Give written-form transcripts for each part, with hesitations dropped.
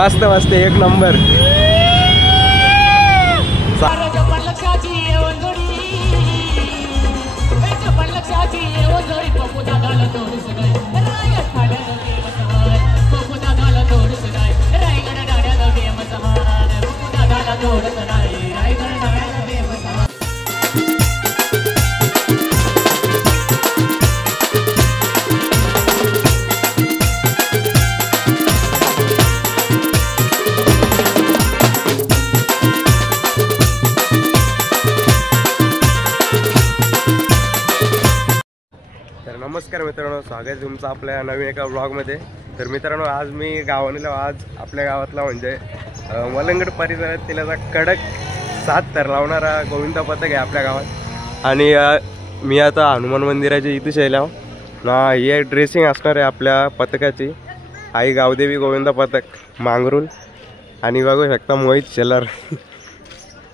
मस्त मस्त एक नंबर. नमस्कार मित्रांनो, स्वागत आहे तुमचं आपल्या नवीन एका ब्लॉगमध्ये. तर मित्रांनो, आज मी गावाला आज आपल्या गावातला म्हणजे मलंगड परिसरात तिला कडक 7 थर लावणारा गोविंदा पथक आहे आपल्या गावात. आणि मी आता हनुमान मंदिराच्या इथे शैलाव ना. हे ड्रेसिंग असणार आहे आपल्या पथकाची. आई गावदेवी गोविंदा पथक मांगरूल आणि बघू शकता मोहित शेलार.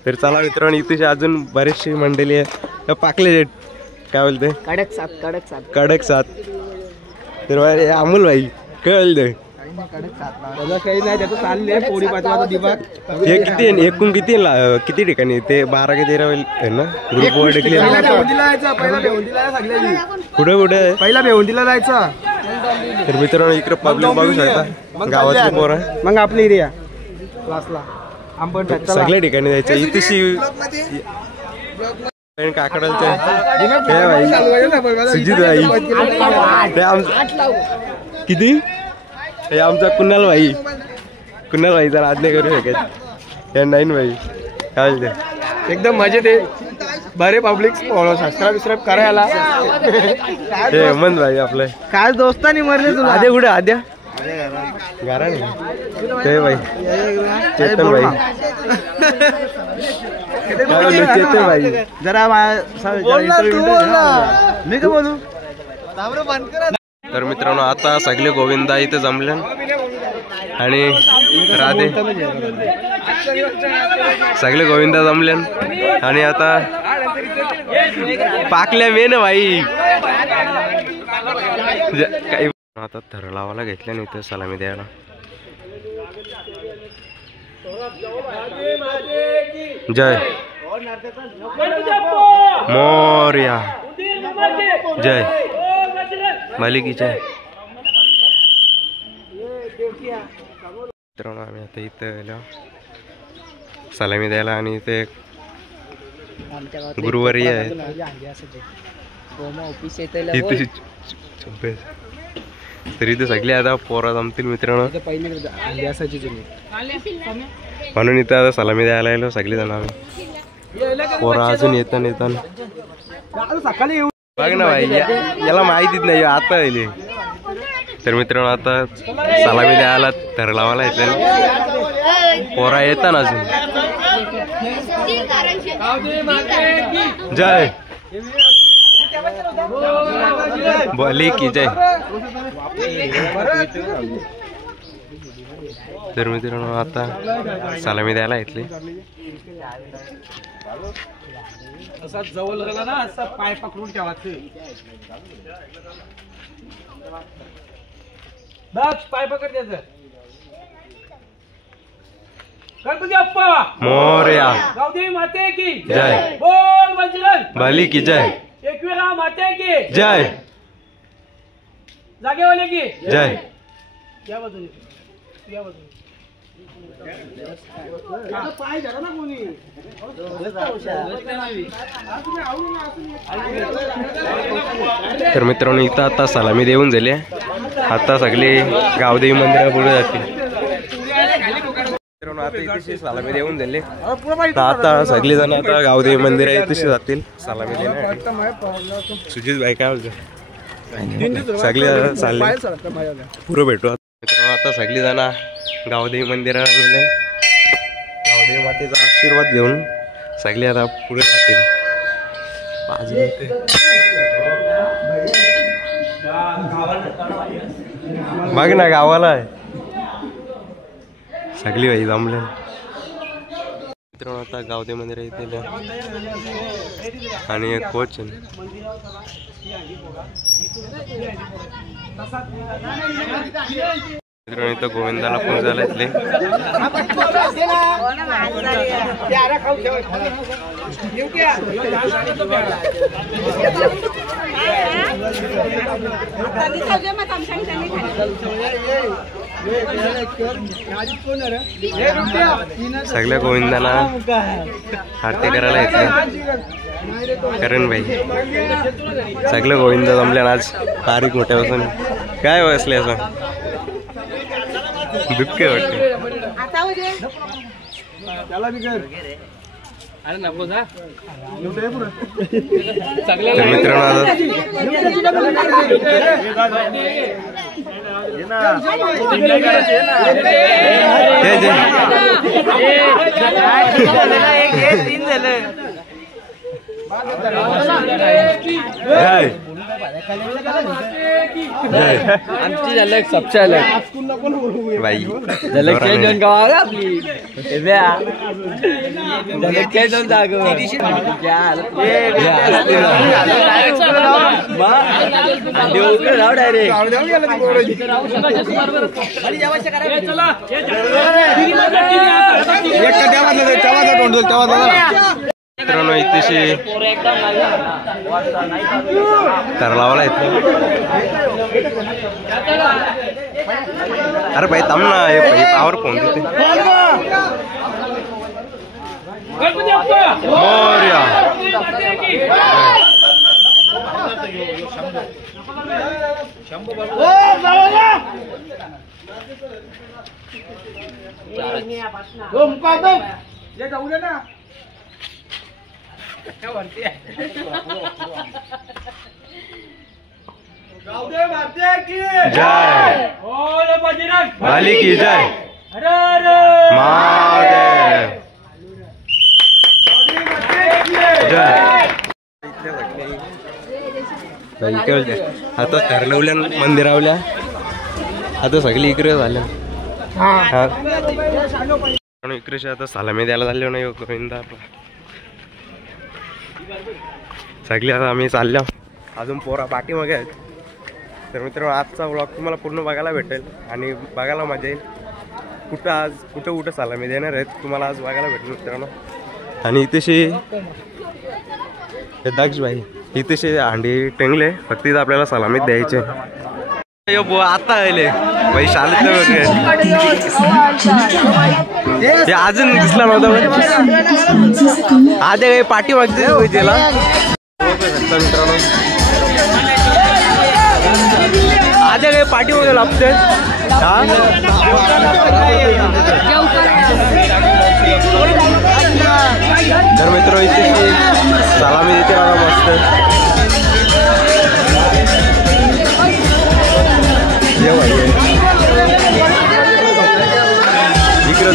तर चला मित्रांनो, इथे अजून बरेचशी मंडळी आहे. पाकले काय बोलते कडक 7. तर अमोल भाई काय बोलते काही नाही, त्याचं चाललंय पोळी पाठवायचा दिमाग. हे किती ठिकाणी ते 12 की 13 आहे ना ग्रुप वर डिक्लेअर. कुठे कुठे पहिला भेवंडीला जायचा. तर मित्रांनो, इकडे पब्लिक बघू शकता गावातली पोरं. मग आपली एरिया क्लासला आंबट सगळ्या ठिकाणी जायचं. इथेशी काकडालचे सुजित भाई किती हे आमचा कुणाल भाई जर आज नाही करू शकत. हे 9 भाई काय बोलते एकदम मजेत आहे. बरे पब्लिक सबस्क्राईब करायला. हे हेमंत भाई आपले काय दोस्तानी मरले तुला. आद्या कुठे आद्या गारा नाही ते भाई चेतन भाई चेतन भाई जरा मी काय बोलू. तर मित्रांनो, आता सगळे गोविंदा इथे जमले आणि राधे सगळे गोविंदा जमले आणि आता पाकल्या मेन भाई काही आता थर लावायला घेतल्या नाही तर सलामी द्यायला. जय मोरया जय मालिकी जय. मित्रांनो, आम्ही आता इथं सलामी द्यायला आणि ते गुरुवारी आहे तरी इथे सगळे आता पोरा जमतील मित्रांनो. म्हणून इथं आता सलामी द्यायला आलो सगळे जण आम्ही. पोरा अजून येताना बघ ना भाई, याला माहितीच नाही आता येईल. तर मित्रांनो, आता सलामी द्यायला थर लावायला येतले पोरा येताना अजून. जय बोली की जय. तर मित्रांनो, आता सलामी द्यायला येतले. असा जवळ झाला ना, असा पाय पकडून ठेवायचं. पाय पकड त्याचं. गणपती बाप्पा मोरया गावदेवी माते की जय. बोल बजरंग बली की जय. एकविरा माते की जय. जागेवाले की जय. या बाजूने या बाजूने. पाय धरा ना कोणी. तर मित्रांनो, इथं आता सलामी देऊन झाली. आता सगळे गावदेवी मंदिरापुढे जातील. मित्रांनो, आता इथे सलामी देऊन झाली. आता सगळे जण आता गावदेवी मंदिर आहे इथे जातील सलामी देण्यासाठी. सुजित भाई काय बोलतो सगळे चालले पुरं भेटू. मित्रांनो, आता सगळी जण गावदेवी मंदिरात गेले. गावदेवी मातेचा आशीर्वाद घेऊन सगळे आता पुढे जातील. बघ ना, गावाला आहे सगळी भाई जमले. मित्रांनो, आता गावदेवी मंदिर येते आणि एक कोच मित्रांनो इथं गोविंदाला पूजाला इथले सगळ्या गोविंदाला आरती करायला येते करण भाई सगळं गोविंद जमल्या आज तारीख मोठ्यापासून काय असले असं दुःख वाटते मित्रांनो आमची झालं सबसे अलग भाई झालं खेळ दोन गावा आपली झालं खेळ दोन जाग मित्रांनो इथेशी तरलावाला येत अरे भाई थांब ना हे पावर फोन देते मोरया जय वाली की जय महादेव जय आता ठरलवल्या मंदिरावल्या आता सगळी इकडे झाल्या इकडे आता सलामी द्यायला झाले नाही गोविंदा आपला सगळी आता आम्ही चाललो अजून पोरा पाठीमागे आहेत तर मित्रांनो आजचा व्लॉग तुम्हाला पूर्ण बघायला भेटेल आणि बघायला मजा येईल कुठं सलामी देणार आहेत तुम्हाला आज बघायला भेटेल मित्रांनो आणि इथेशी दक्ष भाई इथेशी हांडी टेंगले फक्त इथं आपल्याला सलामीत द्यायचे आता आले भाई शाळेत अजून दिसला नव्हता आधी काही पाठी मागते त्याला मित्रांनो आधी काही पाठी वगैरे लागते तर मित्र इथे सलामी देते मला मस्त इकडं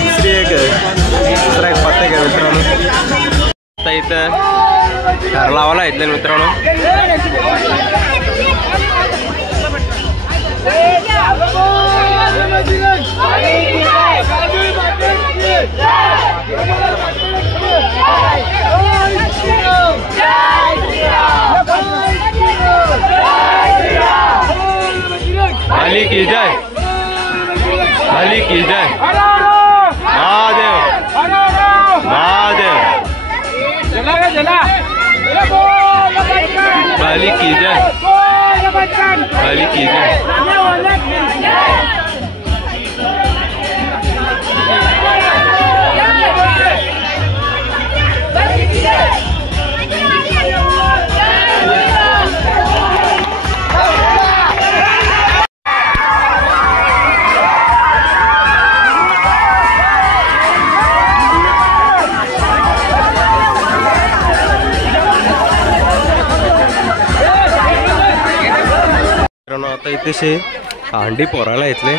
दुसरा एक पत्ता घ्या मित्रांनो आता इथं ठरलावाला येतलं मित्रांनो वाली की जय वाली की जय महादेव महादेव वाली की जय वाली की जय आता इथे हांडी पोराला इथले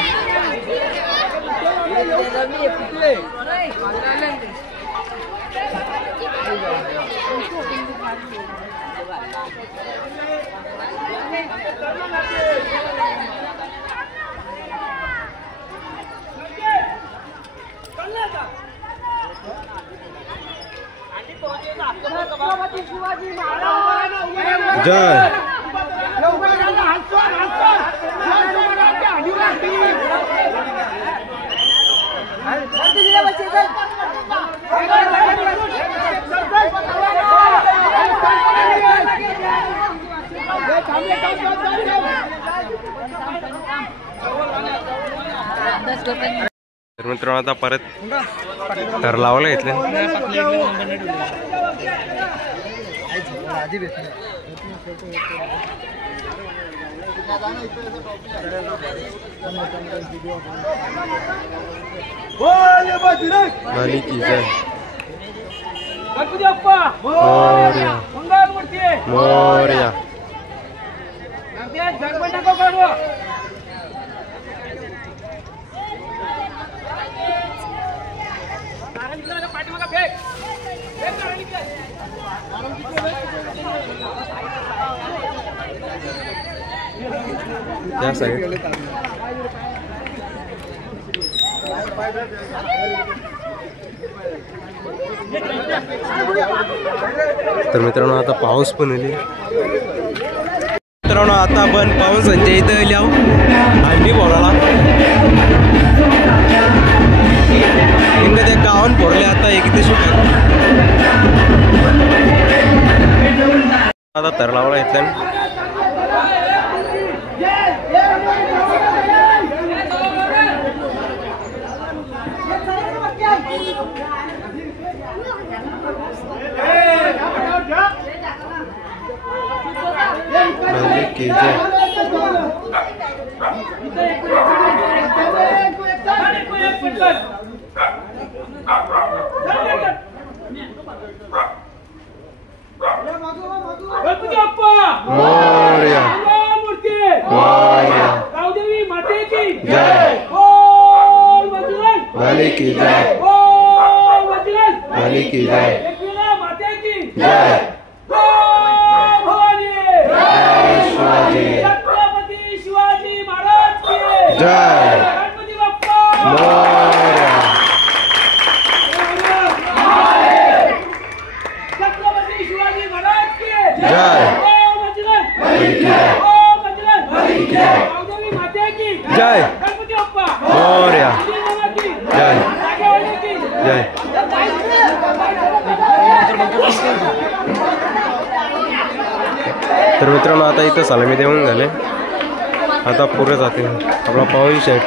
जय तर मित्रांनो आता परत तर लावलं घेतलं. मालिकी जय गणपती बाप्पा मोरया मंगळमूर्ती मोरया. झगमट नको करू. पाठीमागं फेक. फेक नारळी फेक. त्या साईड तर मित्रांनो आता पाऊस पण येईल. मित्रांनो आता आपण पाऊसांच्या इथं लिहाव हंडी बोलाला त्या गावान फोडले आता एक ते सुट आता तर लावला येतला. गणपती बाप्पा मोरया मूर्ती मोरया. गावदेवी माते की जय. बोल बजरंग बली की जय बोल बजरंग बली की जय एकविरा माते की जय. बोल भवानी जय शिवाजी छत्रपती शिवाजी महाराज की जय. गणपती बाप्पा मोरया छत्रपती शिवाजी महाराज की जय. बोल बजरंग बली की जय बोल बजरंग बली की जय गावदेवी माते की जय. गणपती बाप्पा मोरया जय जय. तर मित्रांनो आता इथं सलामी देऊन झाले. आता पुढे जाते आपला पाऊन शेट.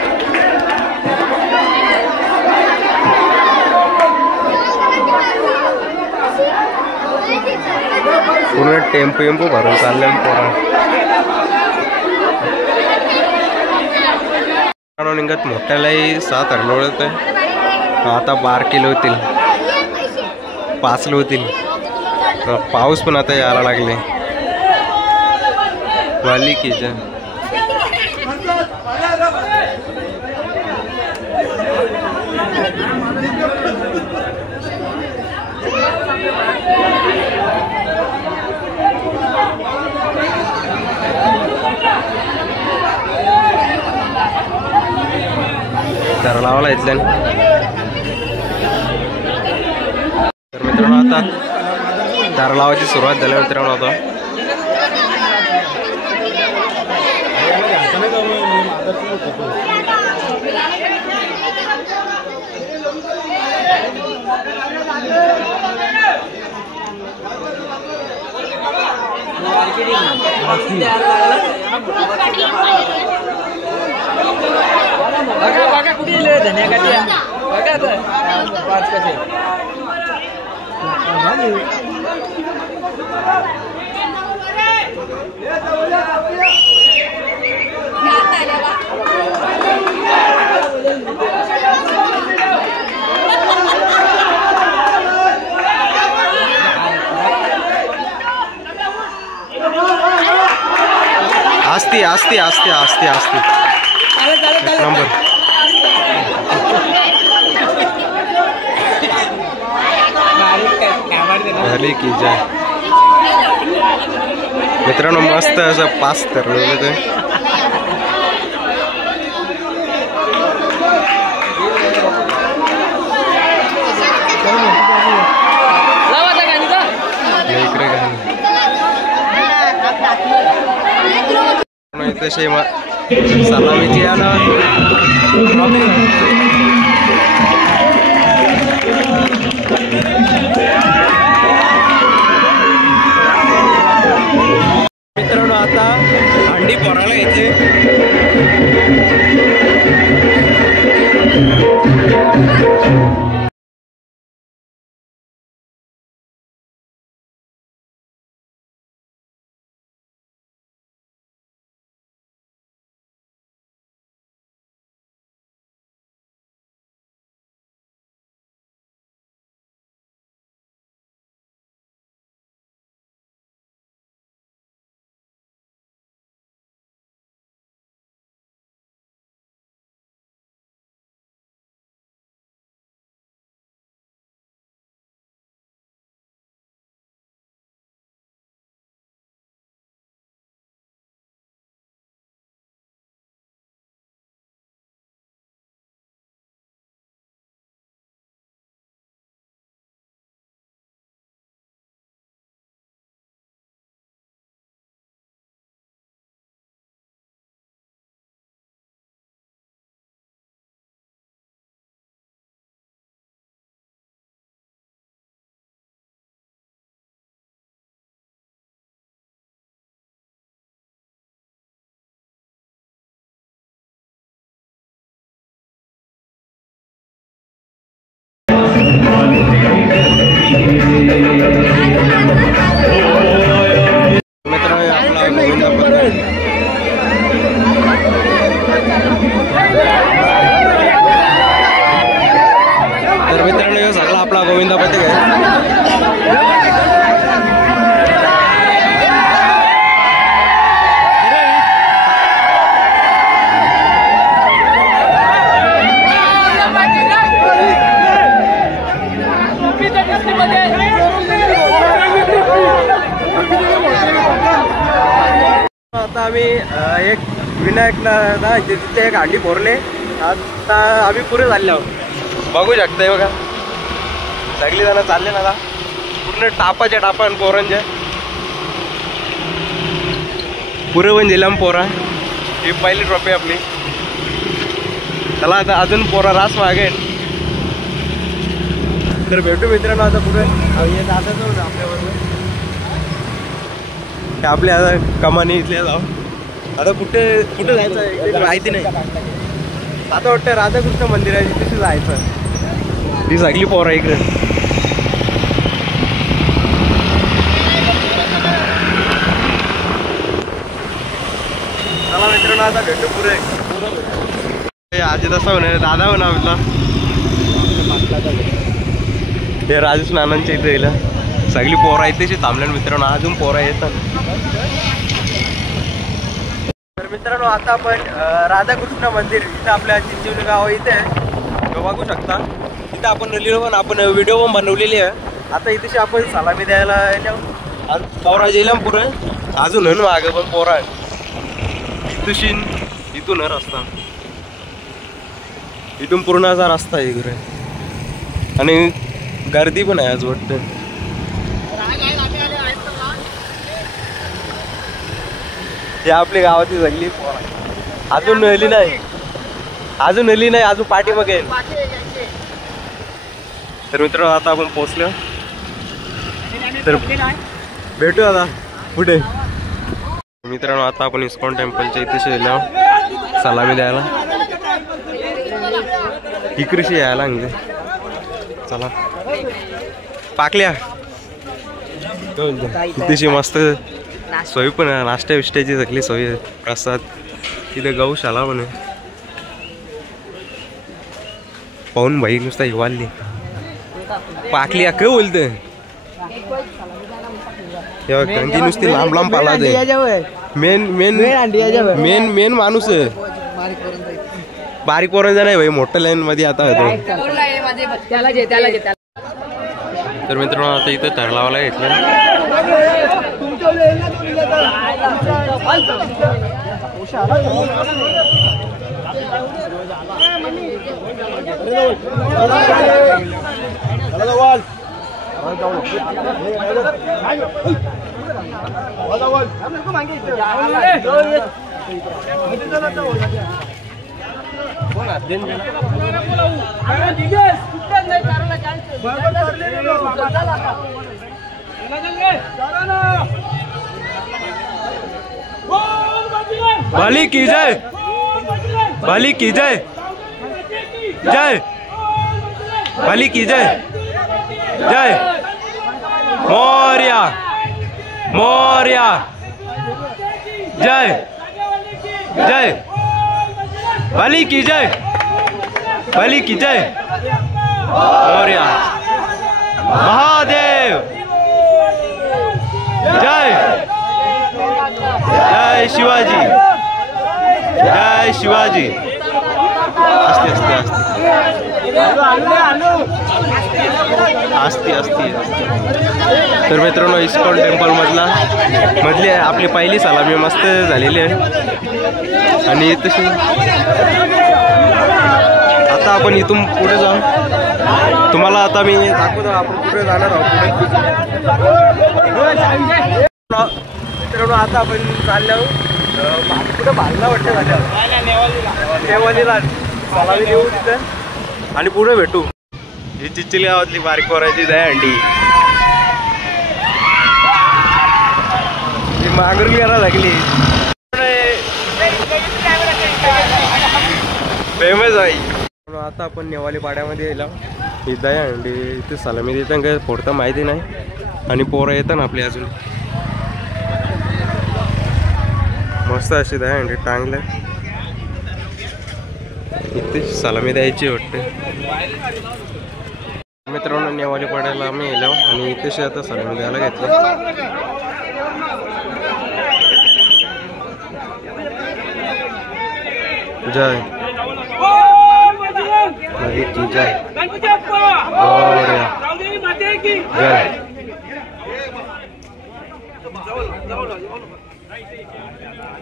पूर्ण टेम्पो भरून चालले पोरा निघत मोठ्यालाही 7 हरलोळ होते. आता 12 किलो होतील 5 किलो होतील. पाऊस पण आता यायला लागले. वाली की जय. तर लावला इथल्या. तर मित्रांनो आता दार लावायची सुरुवात झाली. मित्रांनो आता बघा कुठे धन्यकाठी बघा तर पाच कसे आस्ती आस्ती आस्ती आस्ती आस्ती नंबर. भली की जय. मित्रांनो मस्त असं 5 ठरवलं ते. इकडे तसे सलामीची ना मित्रांनो आता अंडी पोराला यायचे. आम्ही एक विनायकला तिथे एक हांडी फोरले. आता आम्ही पुरे चालले आहोत. बघू शकताय बघा सगळी जण चालले ना. पूर्ण टापाच्या टापा पोरांच्या पुरे पण जिल्हा पोरा. ही पहिली ट्रॉफी आपली. चला आता अजून पोरा रास मागेल तर भेटू मित्रांनो. आता पुढे आपल्याबरोबर आपले आता कमानी इथल्या जाऊ. आता कुठे कुठे जायचं आहे माहिती नाही. आता वाटतं राधाकृष्ण मंदिर आहे तिथे जायचं. ती सगळी पोरं इकडे. चला मित्रांनो आता भेटू पुढे. आजी तसा होणार दादा म्हणा आपला. हे राजेश नानांच्या इथे येईल. सगळी पोरं आहेत त्याची थांबल्या मित्रांनो. अजून पोरं येतात. तर मित्रांनो आता आपण राधाकृष्ण मंदिर इथं आपल्या चिंचवली गाव इथे आहे. बघू शकता. इथं आपण आपण व्हिडिओ पण बनवलेली आहे. आता इथे आपण सलामी द्यायला पोरा येईल पुढे. अजून हन मागं पण पोरा इथून इथून रस्ता. इथून पूर्ण असा रस्ता आहे इकडे. आणि गर्दी पण आहे आज वाटतं. हे आपली गावाची सगळी अजून नेली नाही. अजून पाठी बघेल. तर मित्रांनो आता आपण पोहोचलो. तर भेटू आता पुढे. मित्रांनो आता आपण इस्कॉन टेम्पलच्या इथे गेलो सलामी द्यायला. इकडे यायला म्हणजे चला पाकल्या इथेशी मस्त सोयी पण आहे. नाश्त्या विष्ट्याची सगळी सोयी आहे. प्रसाद तिथे गौशाला पण आहे. पाहून भाई नुसता हिवाली पाकली काय बोलते. ती नुसती लांब लांब पाला मेन मेन मेन मेन माणूस आहे. बारीक पोरांचा नाही भाई मोठ्या लाईन मध्ये आता होतो. तर मित्रांनो आता इथं तरलावाला घेतलं. बाली की जय. बाली की जय. जय बाली की जय. जय मोर्या मोर्या. जय जय बाली की जय. बाली की जय. मोर्या महादेव. जय जय शिवाजी. जय शिवाजी. असते असते असते असते असते. तर मित्रांनो इस्कॉन टेम्पल मधली आपली पहिली सलामी मस्त झालेली आहे. आणि तशी आता आपण इथून पुढे जाऊ. तुम्हाला आता मी दाखवतो आपण पुढे जाणार आहोत. मित्रांनो आता आपण चाललो आहोत कुठं भालला वाटतं झाल्या नेवालीला सलामी देऊ तिथं आणि पुढे भेटू. ही चिचली गावातली बारीक पोराची दहीहंडी. ही मांगरली यायला लागली. फेमस आहे. आता आपण नेवाली पाड्यामध्ये येलो. ही दहीहंडी इथे सलामी देतात काय फोडतं माहिती नाही. आणि पोरं येतात ना आपली अजून मस्त अशी दहीहंडी टांगल्या. इथे सलामी द्यायची वाटते. मित्रांनो नेवाली पाड्याला आम्ही येलो आणि इथे आता सलामी द्यायला घेतलं. जय की जय.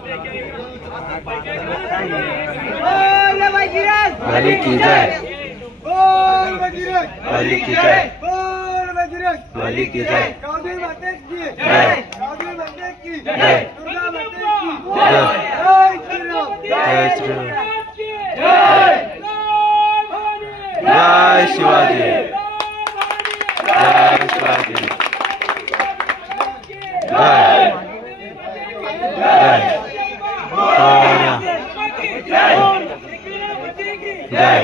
जय मालिक की जय, मालिक की जय, मालिक की जय, जय जय जय शिवाजी, जय शिवाजी, जय जय जय।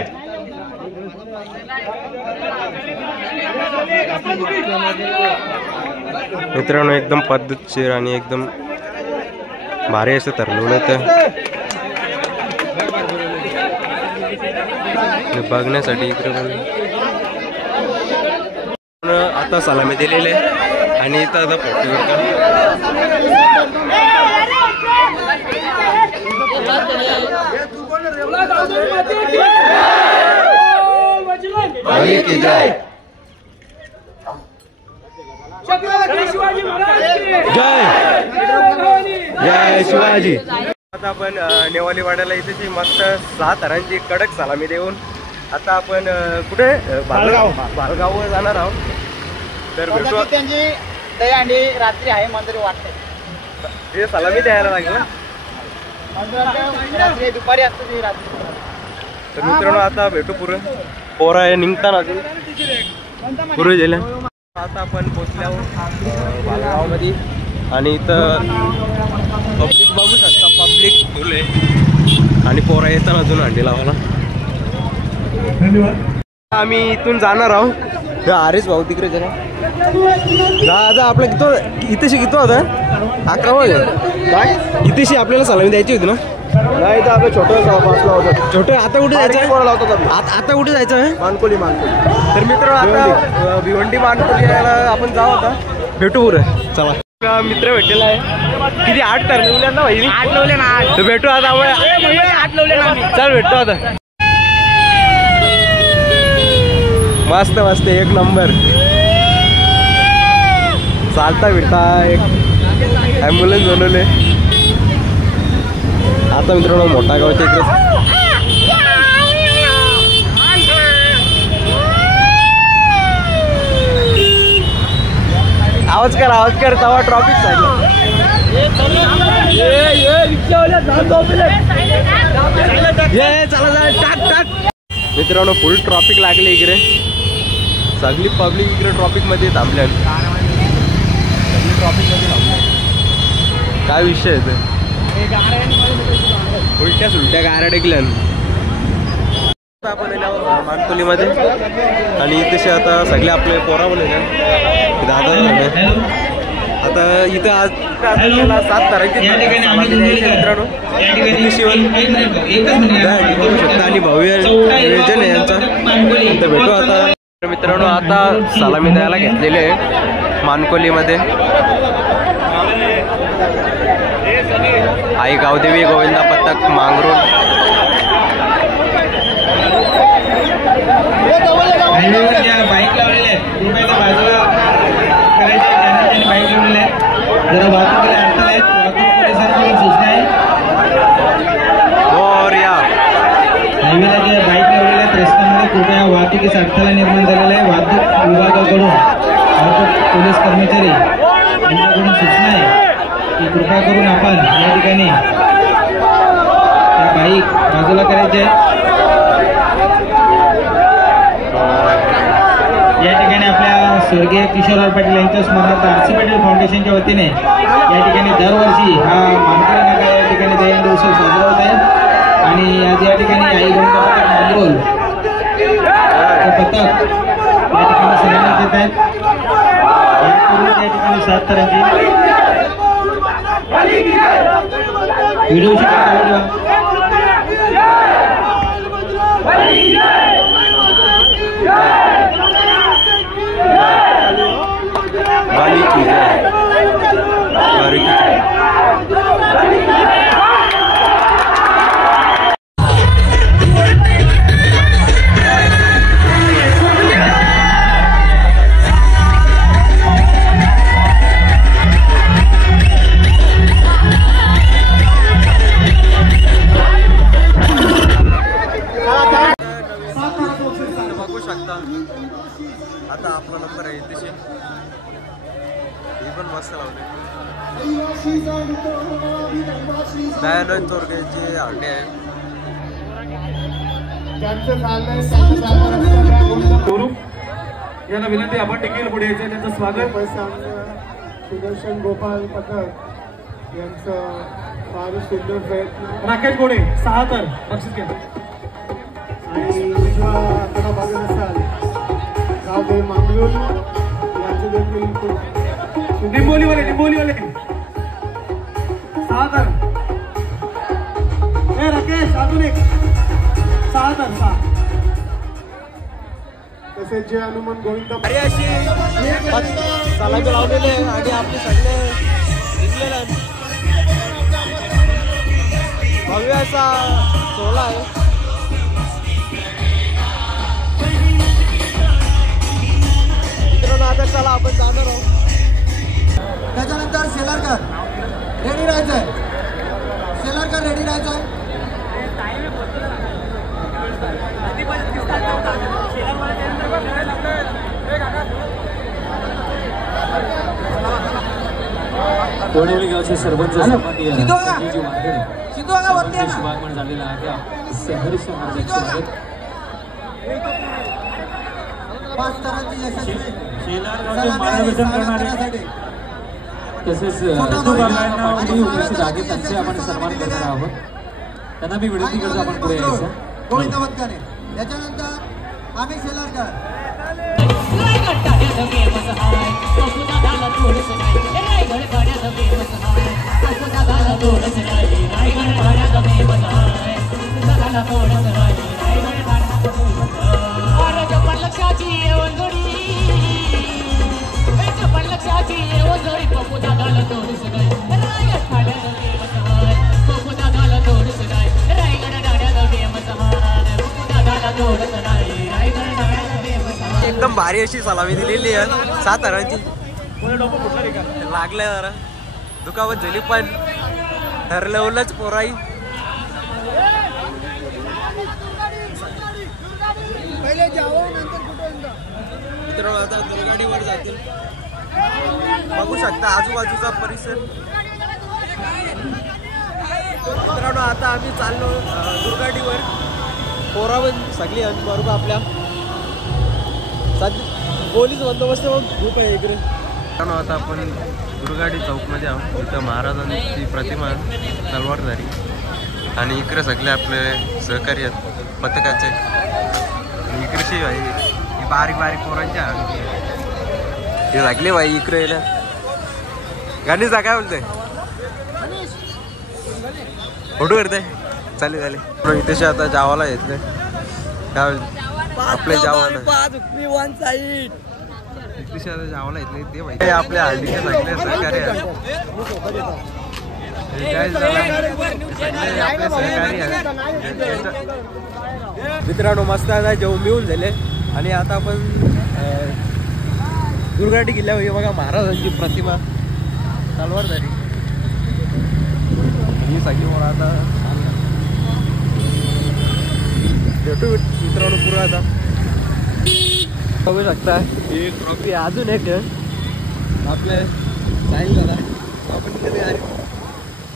मित्रांनो एकदम पद्धतशीर आणि एकदम भारी असं ठरवलं होतं बघण्यासाठी इकडे आता सलामी दिलेले आणि इथं आता फोटो मालिक की जय, जय जय शिवाजी। आता आपण नेवाली वाड्याला इथे मस्त 6 थरांची कडक सलामी देऊन आता आपण कुठे बालगाव जाणार आहोत। तर भेटू त्यांची दहीहंडी रात्री आहे मंदिर वाटते ते सलामी द्यायला लागेल ना रात्री दुपारी असते ती रात्री। तर मित्रांनो आता भेटू पुढे पोरा आहे निघताना पुढे गेल्या। आता आपण पोचले आहोत बालगावमध्ये आणि इथं पब्लिक बघू शकता, पब्लिक फुल आहे आणि पोरा येताना अजून हंडी लावायला। आम्ही इथून जाणार आहोत आरेच भाऊ तिकडे जरा जा आपलं इथेशी किती होता 11 वाजे इथेशी आपल्याला सलामी द्यायची होती ना। नाही तर आपलं छोटं होतं छोटं। आता कुठे जायचं आता कुठे जायचं आहे मानकोली तर मित्रांनो आता भिवंडी मानकोली यायला आपण जाऊ आता भेटू पुरे चला। मित्र भेटलेला आहे किती 8 ठरले ना भाई 8 लावले ना तर भेटू आता 8 लावले ना चल भेटतो आता मस्त मस्त एक नंबर चालता भेटता एक ॲम्ब्युलन्स बनवले। आता मित्रांनो मोठा गावच्या इकडे आवाज कर तवा ट्रॉफिक मित्रांनो फुल ट्रॉफिक लागले इकडे सगळी पब्लिक इकडे ट्रॉफिक मध्ये थांबल्या सगळी ट्रॉफिक मध्ये थांबल्या काय विषय आहे उलट्या सुलट्या गाऱ्या टेकल्या आपण मानकोलीमध्ये आणि तसे आता सगळे आपले पोरा बनवले दादा आता इथं आज 7 तारखेला मित्रांनो बघू शकता आणि भव्य नियोजन आहे यांचा। तर भेटू आता मित्रांनो आता सलामी द्यायला घेतलेले आहे मानकोलीमध्ये आई गावदेवी गोविंदा पथक मांगरून बाईक लावलेले आहेत रुपयाच्या बाजूला करायचे ज्यांनी बाईक लावलेले आहेत जरा वाहतुकीला अडचण आहेत वाहतूक पोलिसांकडून सूचना आहे हायवेला जे बाईक लावलेले आहेत रस्त्यामध्ये कृपया वाहतुकीस अडथळा निर्माण झालेला आहे। वाहतूक विभागाकडून वाहतूक पोलीस कर्मचारी यांच्याकडून सूचना आहे की कृपया करून आपण या ठिकाणी त्या बाईक बाजूला करायचे आहेत। या ठिकाणी आपल्या स्वर्गीय किशोरराव पाटील यांच्या स्मरणार्थ आरसी पाटील फाउंडेशनच्या वतीने या ठिकाणी दरवर्षी हा मानकोली नाका या ठिकाणी दहीहंडी उत्सव साजरा होत आहे आणि आज या ठिकाणी आई गोविंदा पथक मांगरोल पथक या ठिकाणी सन्मानित देत आहेत। या ठिकाणी 7 थरांची व्हिडिओ शूटिंग मालिक की जय, मालिक की जय। दयानंद चोरगेची हंडी आहे. यांना विनंती आपण देखील पुढे यायचं. त्यांचं स्वागत. सुदर्शन गोपाल पथक यांचं फार सुंदर प्रयत्न. राकेश गोडे 6 तर बक्षीस घ्या. आणि उजवा आपण बघत असाल गावदेव मांगलूर यांचं देखील खूप निंबोलीवाले 6 तर. ए राकेश अजून एक 6 तर 6. तसेच जे हनुमान गोविंद अरे अशी सलामी लावलेले आणि आपले सगळे जिंकलेले आहेत. भव्य असा सोहळा आहे. मित्रांनो आता चला आपण जाणार आहोत. त्याच्यानंतर सेलारकर रेडी राहायचंय. सेलारकर रेडी राहायचंय. कोणेवली गावचे सरपंच सन्माननीय संजयजी वाघेरे वरती शुभागमन झालेला आहे. सहर्ष हार्दिक स्वागत. 5 तरांची यशस्वी शेलार गावचे मार्गदर्शन करणारे तसेच हिंदू बांधवांना उपस्थित आहेत त्यांचे आपण सन्मान करणार आहोत. त्यांना मी विनंती करतो आपण पुढे यायचं. गोविंद वतकाने. त्याच्यानंतर आम्ही सेलारकर. एकदम भारी अशी सलामी दिलेली आहे 7 हरांची. लागले जरा दुखावत झाली पण ठरलंच पोराई. मित्रांनो आता दुर्गाडीवर जातील. बघू शकता आजूबाजूचा परिसर. मित्रांनो आता आम्ही चाललो दुर्गाडीवर. पोरावर सगळी बरोबर आपल्या पोलीस बंदोबस्त खूप आहे इकडे. मित्रांनो आता आपण दुर्गाडी चौकमध्ये आहोत. इथं महाराजांची प्रतिमा तलवारधारी आणि इकडे सगळे आपले सहकारी आहेत पथकाचे. इकडेची भाई ही बारीक पोरांची आहे. हे सगळे भाई इकडे येल्या. गणेशदा काय बोलतोय? फोटो करते चालेल. इथे आता जावाला येत काय आपले जावाला जावाला येत नाही ते माहिती. आपल्या हल्लीचे सगळे सहकारी आहेत. मित्रांनो मस्त आता जेवण बिवून झाले आणि आता आपण दुर्गाटी किल्ल्यावर बघा महाराजांची प्रतिमा तलवारधारी ही सगळी मला आता भेटू मित्रांनो पुरा. आता बघू शकता ही ट्रॉफी अजून एक आपले साईल दादा आपण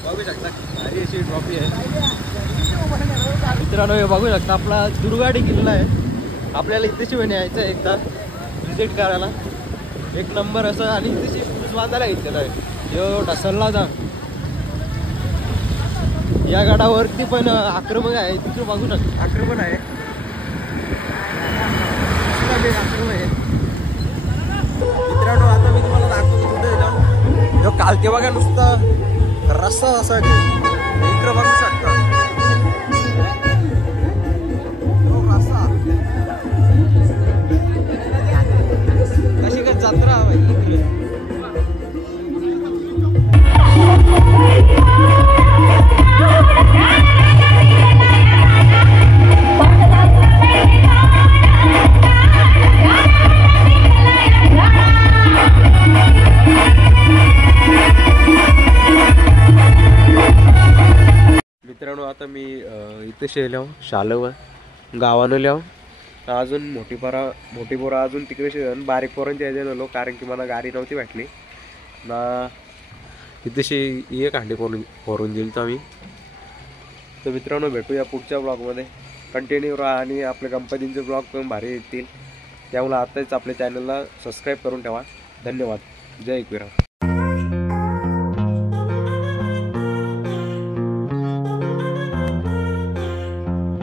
बघू शकता भारी अशी ट्रॉफी आहे. मित्रांनो हे बघू शकता आपला दुर्गाडी किल्ला आहे. आपल्याला इथे शिवाय यायचं आहे एकदा व्हिजिट करायला. एक नंबर असं आणि इथे पूज बांधायला घेतलेला आहे. यो ढसरला होता. या गडावरती पण आक्रमण आहे. तिथे बघू शकता आक्रमण आहे. मित्रांनो आता मी तुम्हाला दाखवतो कुठे काल ते बघा नुसता रस्ता असा इकडे बघू शकता. कशी काय जत्रा इकडे. मित्रांनो आता मी इथे शेल्याव शालव गावानं ल्याव अजून मोठी पोरं अजून तिकडे बारीक पोरांच्या यायला आलो कारण की मला गाडी नव्हती भेटली ना. तिथेशी एक हांडी फोरून दिल तर आम्ही. तर मित्रांनो भेटूया पुढच्या ब्लॉगमध्ये. कंटिन्यू राहा आणि आपल्या गणपतींचे ब्लॉग पण भारी येतील. त्यामुळे आताच आपल्या चॅनलला सबस्क्राईब करून ठेवा. धन्यवाद. जय एकविरा.